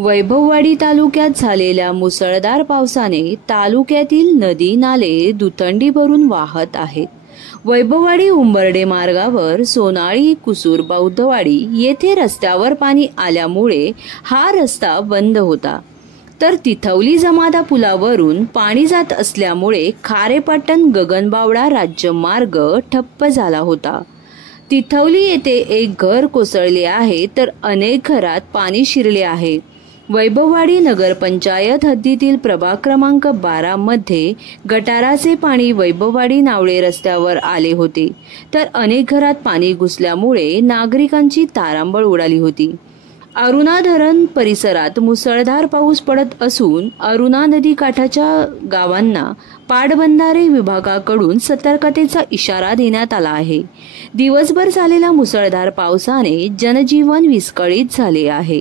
वैभववाडी तालुक्यात झालेल्या मुसळधार पावसाने तालुक्यातील नदी नाले दुथंडी भरून वाहत आहेत। वैभववाडी उंबर्डे मार्गावर सोनाळी कुसूर बौद्धवाडी येथे रस्त्यावर पाणी आल्यामुळे हा रस्ता बंद होता, तर तिथवली जमादा पुलावरून पाणी जात असल्यामुळे खारेपाटण गगनबावडा राज्यमार्ग ठप्प झाला होता। तिथवली येथे एक घर कोसळले आहे, तर अनेक घरात पाणी शिरले आहे। वैभववाडी नगरपंचायत हद्दीतील प्रभाग क्रमांक 12 मध्ये गटाराचे पाणी वैभववाडी नावळे रस्त्यावर आले होते, तर अनेक घरात पाणी घुसल्यामुळे नागरिकांची तारांबळ उडाली होती। अरुणा धरण परिसरात मुसळधार पाऊस पडत असून अरुणा नदी काठाच्या गावांना पाटबंधारे विभागाकडून सतर्कतेचा इशारा देण्यात आला आहे। दिवसभर झालेल्या मुसळधार पावसाने जनजीवन विस्कळीत झाले आहे।